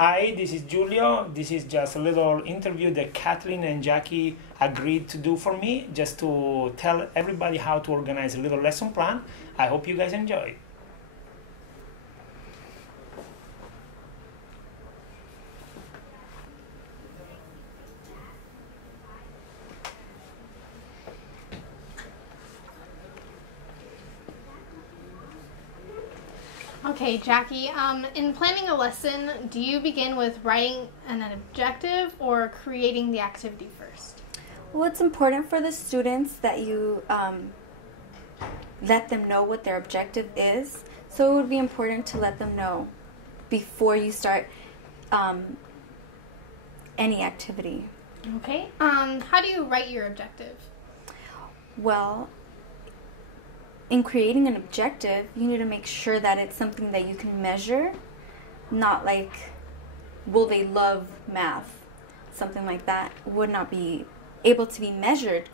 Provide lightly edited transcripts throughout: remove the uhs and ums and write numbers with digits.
Hi, this is Julio. This is just a little interview that Kathleen and Jackie agreed to do for me, just to tell everybody how to organize a little lesson plan. I hope you guys enjoy. Okay, Jackie, in planning a lesson, do you begin with writing an objective or creating the activity first? Well, it's important for the students that you let them know what their objective is. So it would be important to let them know before you start any activity. Okay, how do you write your objective? Well, in creating an objective, you need to make sure that it's something that you can measure, not like, will they love math? Something like that would not be able to be measured,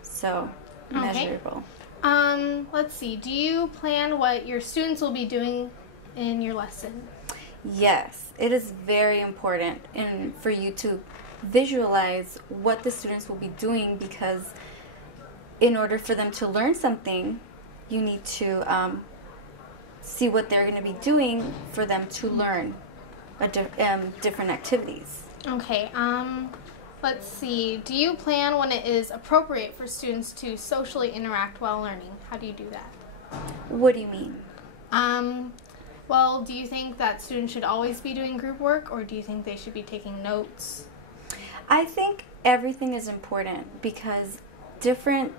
so measurable. Let's see, do you plan what your students will be doing in your lesson? Yes, it is very important for you to visualize what the students will be doing, because in order for them to learn something, you need to see what they're going to be doing for them to learn different activities. Okay, let's see. Do you plan when it is appropriate for students to socially interact while learning? How do you do that? What do you mean? Well, do you think that students should always be doing group work, or do you think they should be taking notes? I think everything is important because different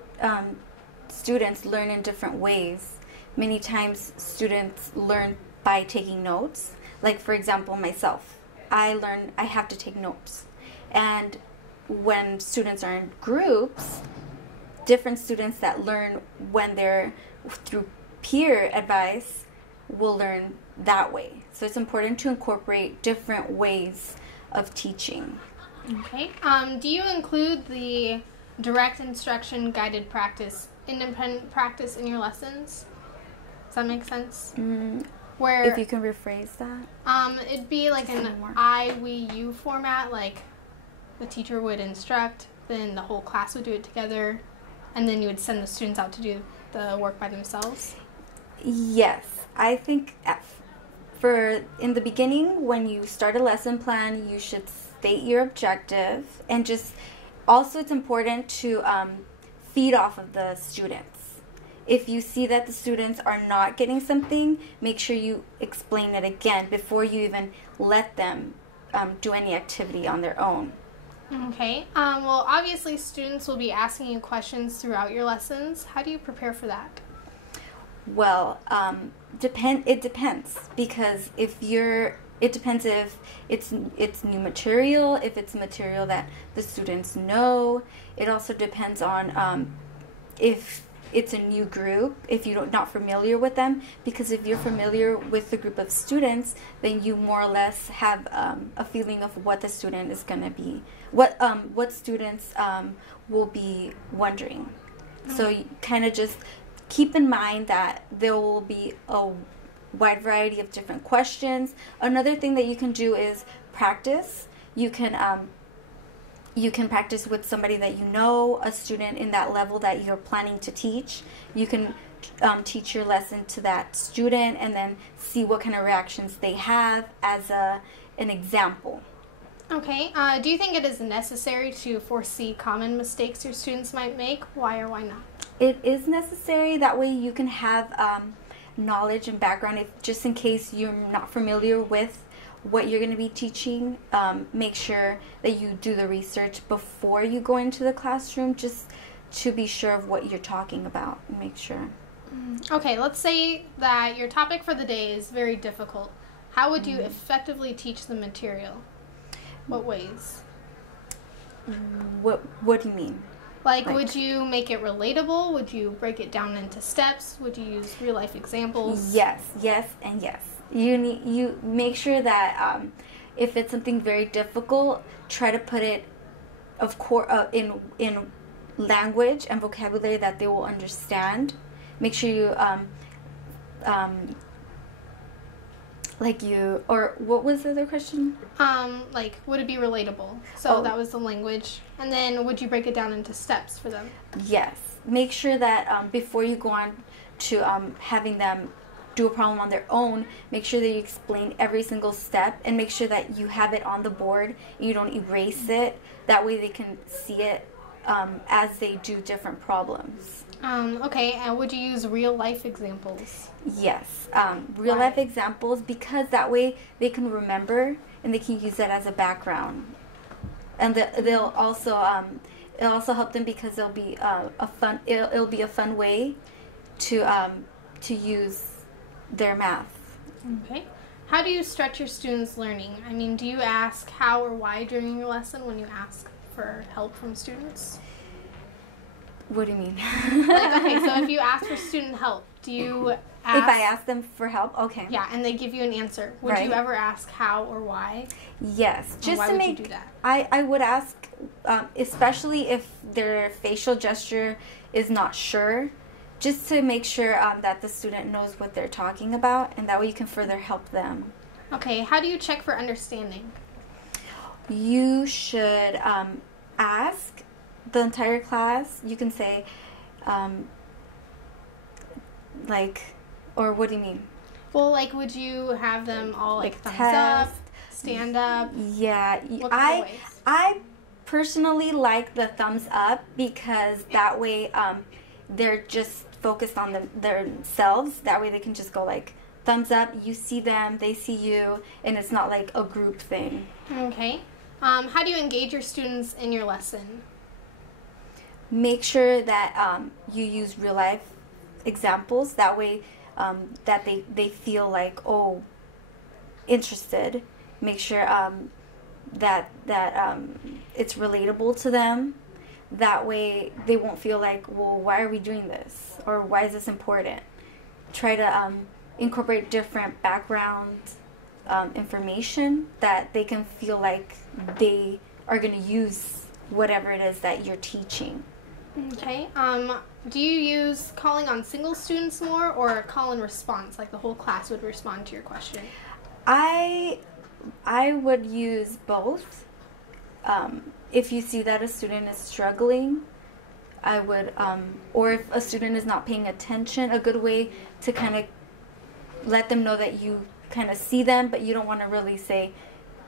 students learn in different ways. Many times students learn by taking notes. Like, for example, myself, I have to take notes. And when students are in groups, different students that learn when they're through peer advice will learn that way. So it's important to incorporate different ways of teaching. Okay. Do you include the direct instruction, guided practice, independent practice in your lessons? Does that make sense? Where, if you can rephrase that. It'd be like an I, we, you format. Like the teacher would instruct, then the whole class would do it together, and then you would send the students out to do the work by themselves. Yes, I think in the beginning, when you start a lesson plan, you should state your objective, and just also it's important to feed off of the students. If you see that the students are not getting something, make sure you explain it again before you even let them do any activity on their own. Okay. Well, obviously students will be asking you questions throughout your lessons. How do you prepare for that? Well, it depends, because it depends if it's new material, if it's material that the students know. It also depends on if it's a new group, if you're not familiar with them, because if you're familiar with the group of students, then you more or less have a feeling of what the student is going to be, what students will be wondering. So you kind of just keep in mind that there will be a wide variety of different questions. Another thing that you can do is practice. You can practice with somebody that you know, a student in that level that you're planning to teach. You can teach your lesson to that student and then see what kind of reactions they have as an example. Okay. Do you think it is necessary to foresee common mistakes your students might make? Why or why not? It is necessary. That way you can have knowledge and background, just in case you're not familiar with what you're going to be teaching. Make sure that you do the research before you go into the classroom, just to be sure of what you're talking about. Make sure. Okay, let's say that your topic for the day is very difficult. How would you effectively teach the material? What ways? What do you mean? Like, would you make it relatable? Would you break it down into steps? Would you use real life examples? Yes, and yes. You make sure that if it's something very difficult, try to put it, of course, in language and vocabulary that they will understand. Make sure you or what was the other question? Like, would it be relatable? So that was the language. And then would you break it down into steps for them? Yes. Make sure that before you go on to having them do a problem on their own, make sure that you explain every single step and make sure that you have it on the board and you don't erase it. That way they can see it as they do different problems. Okay, and would you use real life examples? Yes, real life examples, because that way they can remember and they can use that as a background. And they'll also it'll also help them because it'll be it'll be a fun way to use their math. Okay. How do you stretch your students' learning? I mean, do you ask how or why during your lesson when you ask for help from students? What do you mean? Okay, so if you ask for student help, do you ask... If I ask them for help? Okay. Yeah, and they give you an answer. Would you ever ask how or why? Yes. Just why would you do that? I would ask, especially if their facial gesture is not sure, just to make sure that the student knows what they're talking about, and that way you can further help them. Okay, how do you check for understanding? You should ask the entire class. You can say, or what do you mean? Well, like, would you have them all like thumbs test, up, stand up? Yeah, I personally like the thumbs up because that way they're just focused on themselves. That way they can just go like thumbs up. You see them, they see you, and it's not like a group thing. Okay. How do you engage your students in your lesson? Make sure that you use real life examples. That way that they feel like, oh, interested. Make sure that it's relatable to them. That way they won't feel like, well, why are we doing this? Or why is this important? Try to incorporate different background information that they can feel like they are going to use whatever it is that you're teaching. Okay. Do you use calling on single students more or call and response, like the whole class would respond to your question? I would use both. If you see that a student is struggling, I would, or if a student is not paying attention, a good way to kind of let them know that you kind of see them, but you don't want to really say,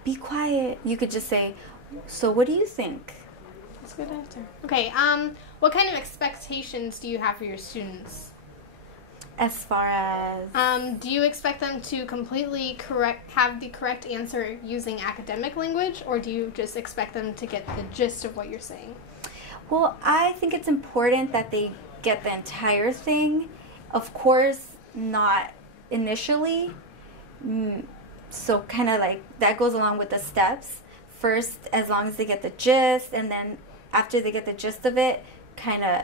be quiet. You could just say, so what do you think? That's a good answer. Okay, what kind of expectations do you have for your students? As far as... do you expect them to completely have the correct answer using academic language, or do you just expect them to get the gist of what you're saying? Well, I think it's important that they get the entire thing. Of course, not initially. So kind of like that goes along with the steps. First, as long as they get the gist, and then after they get the gist of it, kind of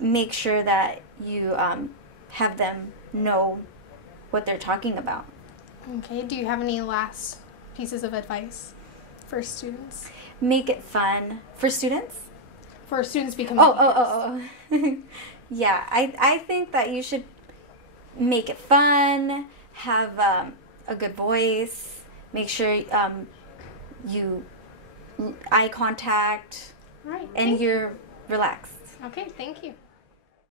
make sure that you have them know what they're talking about. Okay, do you have any last pieces of advice for students? Make it fun. For students? For students becoming teachers. Yeah, I think that you should make it fun, have a good voice, make sure you eye contact, All right, and you're relaxed. Okay, thank you.